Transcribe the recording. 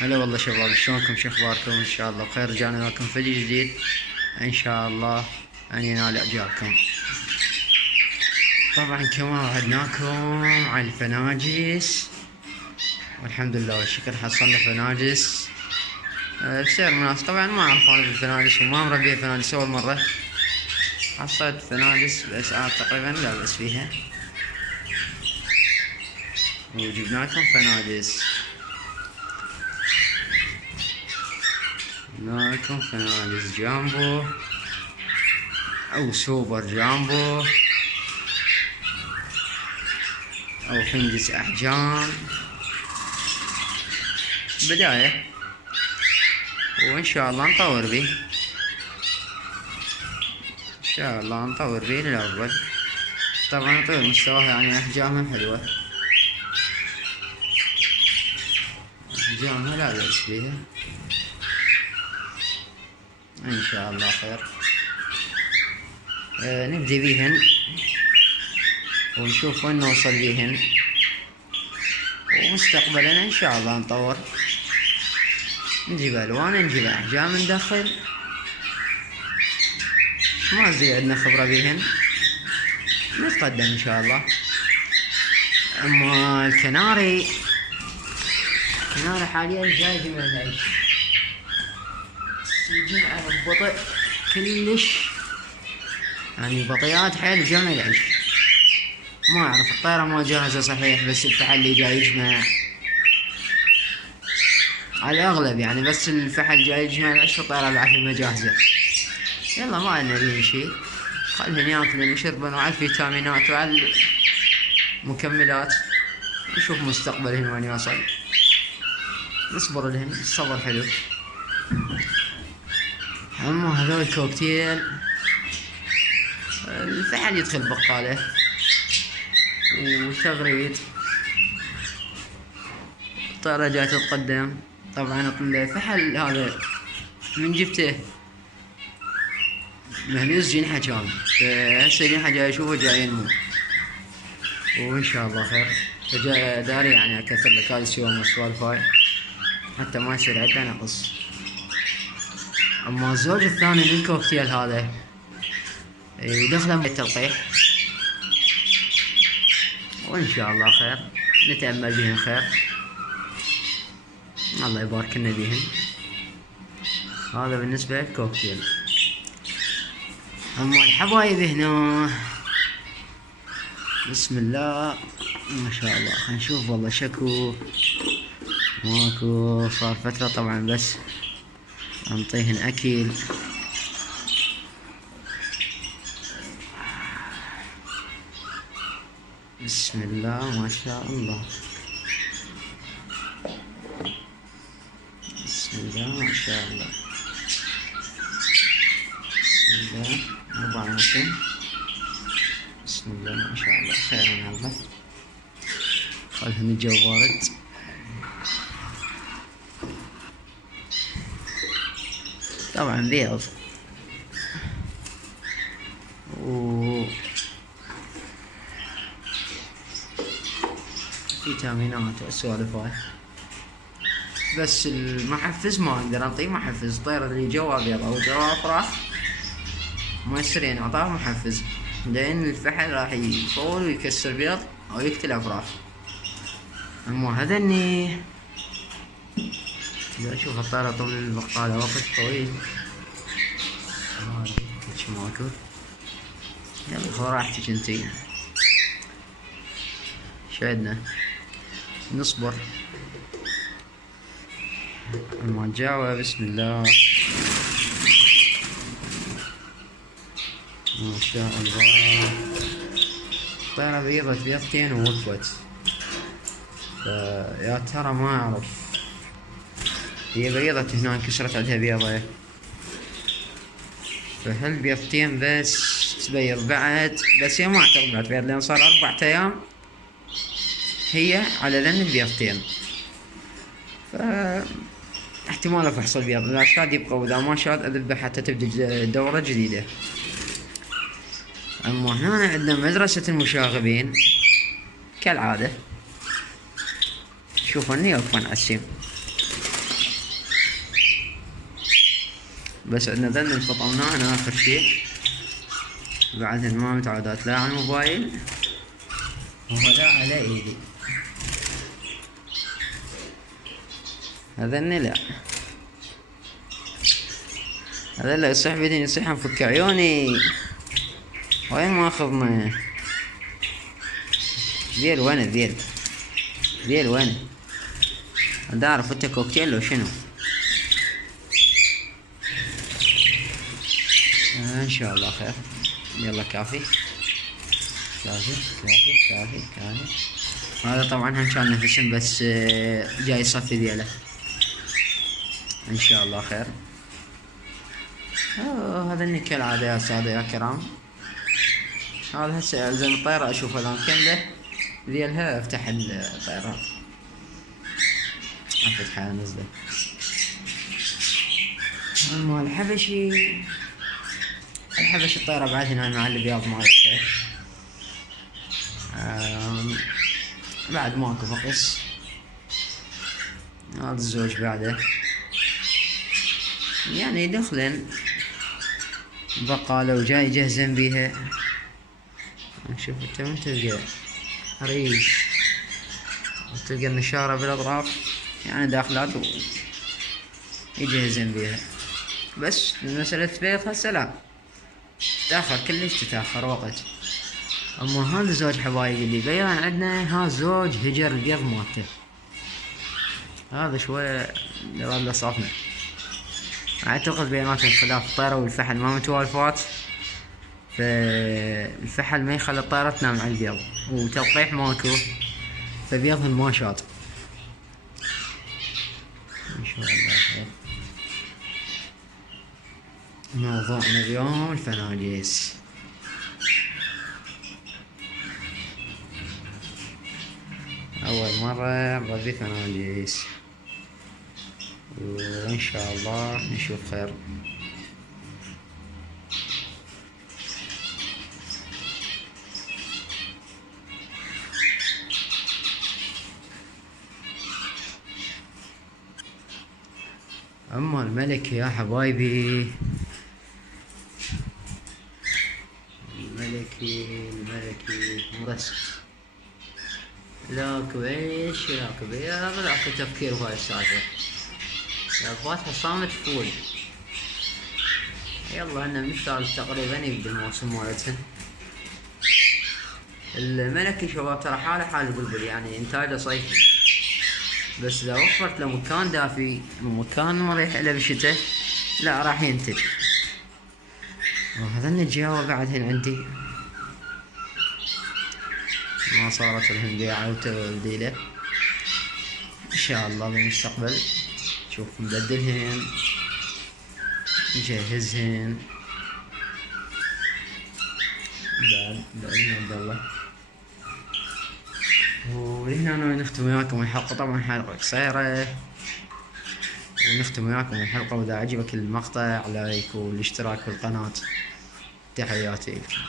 هلا والله شباب، شلونكم؟ شو اخباركم؟ ان شاء الله بخير. رجعنا لكم فيديو جديد ان شاء الله ان ينال اعجابكم. طبعا كما وعدناكم على الفناجس، والحمد لله والشكر حصلنا فناجس بسعر مناسب. طبعا ما اعرف انا بالفناجس وما مربي فناجس، اول مره حصلت فناجس باسعار تقريبا لا بأس فيها، وجبنا لكم فناجس. لكم فناجس جامبو او سوبر جامبو او فنجس احجام بداية، وان شاء الله نطور به، ان شاء الله نطور به للافضل. طبعا نطور مستواه، يعني احجامها حلوة، احجامها لا بأس فيها، ان شاء الله خير. نبدي بيهن ونشوف وين نوصل بيهن، ومستقبلا ان شاء الله نطور، نجيب الوان، نجيب احجام، ندخل. ما زي عندنا خبرة بيهن، نتقدم ان شاء الله. اما الكناري حاليا جاي من العيش، يجي على بطء كلش، يعني بطيئات حيل جمع العيش. ما اعرف الطيرة ما جاهزة صحيح، بس الفحل اللي جاي يجمع على الاغلب، يعني بس الفحل جاي يجمع العيش، والطيرة بعد ما جاهزة. يلا ما لنا بيه شي، خلهن ياكلن ويشربن وعلى الفيتامينات وعلى المكملات، نشوف مستقبلهن وين يوصل. نصبر لهن، الصبر حلو. اما هذول الكوكتيل، الفحل يدخل بقالة وتغريد، الطيارة جاي تتقدم. طبعا الفحل هذا من جبته مهلوس جنحة كامل، فهسه جنحة جاي اشوفه جاي ينمو، وان شاء الله خير. فجاي داري يعني اكثر له كالسيوم والسوالف هاي حتى ما يصير عنده نقص. اما الزوج الثاني للكوكتيل هذا يدخله بالتلقيح، وان شاء الله خير، نتأمل بهم خير، الله يبارك لنا بهم. هذا بالنسبة للكوكتيل. اما الحبايب هنا بسم الله ما شاء الله، خلينا نشوف والله شكو ماكو، صار فترة طبعا بس انطيهن اكل. بسم الله ما شاء الله، بسم الله ما شاء الله، بسم الله 4 موسم، بسم الله ما شاء الله. خير من الله، خلهم الجو بارد. طبعا بيض و فيتامينات والسوالف هاي، بس المحفز ما اقدر انطيه محفز. الطير اللي جوا بيض او جوا فراخ ما يصير يعني اعطاه محفز، لان الفحل راح يطول ويكسر بيض او يقتل افراخ. اما هذني اشوف الطيرة طول البقالة وقت طويل، هيك ماكو. يلا خذ راحتك انتي، شهدنا نصبر. اما جاوة بسم الله ما شاء الله. الطيرة بيضت بيضتين ووقفت، فيا ترى ما اعرف، هي بيضت هنا انكسرت عندها بيضة، فهل بيضتين بس تبيض بعد؟ بس هي ما اعتقد بعد بيض، لان صار 4 ايام هي على لن البيضتين، ف احتمال افحص البيض، اذا شاد يبقى واذا ما شاد اذبح حتى تبدأ دورة جديدة. اما هنا عندنا مدرسة المشاغبين كالعادة، شوفوني يوقفون على السيم، بس عندنا ذن انفطمناه هنا اخر شي. بعدين ما متعودات لا على الموبايل ولا على ايدي. هذني لا، هذا لا يصيح بدين يصيح انفك عيوني. وين ماخذنا؟ ذيل وين ذيل وين؟ دا اعرف انت كوكتيل لو شنو؟ ان شاء الله خير. يلا كافي كافي كافي كافي كافي. هذا طبعا هم كان نفسهم بس جاي يصفي ذيله. ان شاء الله خير. هذا النكل عادي يا سادة يا كرام. هذا هسه الزم الطيارة اشوف الان كمله ذيلها افتح الطيارات افتحها نزله. اما الحبشي الطيارة بعد هنا مع البياض مال الخير. بعد ماكو فقس. هذا الزوج بعده يعني دخلن بقالة وجاي جهزن بيها. شوف انت من تلقى ريش وتلقى النشارة بالاطراف يعني داخلات يجهزن بيها. بس مسألة بيض هسه لا تتأخر كلش تتأخر وقت. اما هذا زوج حبايبي اللي بيان عندنا، ها زوج هجر البيض مالته. هذا شوية يظل صافنا. اعتقد بيناتهم خلاف الطيرة والفحل ما متوالفات، فالفحل ما يخلي الطيرة تنام على البيض وتلقيح ماكو، فبيضهم ما شاط. ان شاء الله خير. موضوعنا اليوم الفناجيس. اول مرة نربي فناجيس وان شاء الله نشوف خير. اما الملك يا حبايبي، الملكي مرسل لا كويش لا كبير. هذا تفكير بهاي السالفة. الفاتحة صامت فول. يلا هنا بنشتغل تقريبا يبدأ الموسم مالتهن. الملكي شباب ترى حاله حال البلبل يعني انتاجه صيفي، بس اذا وفرت له مكان دافي ومكان مريح له بالشتاء لا راح ينتج. وهذا النجاوة بعد هنا عندي ما صارت لهم بيعة وتبديله. ان شاء الله بالمستقبل شوف نبدلهن نجهزهن بعد عبد الله. ولهنا انا نختم وياكم الحلقة، طبعا حلقة قصيرة ونختم وياكم الحلقة. واذا عجبك المقطع لايك والاشتراك بالقناة. تحياتي لكم.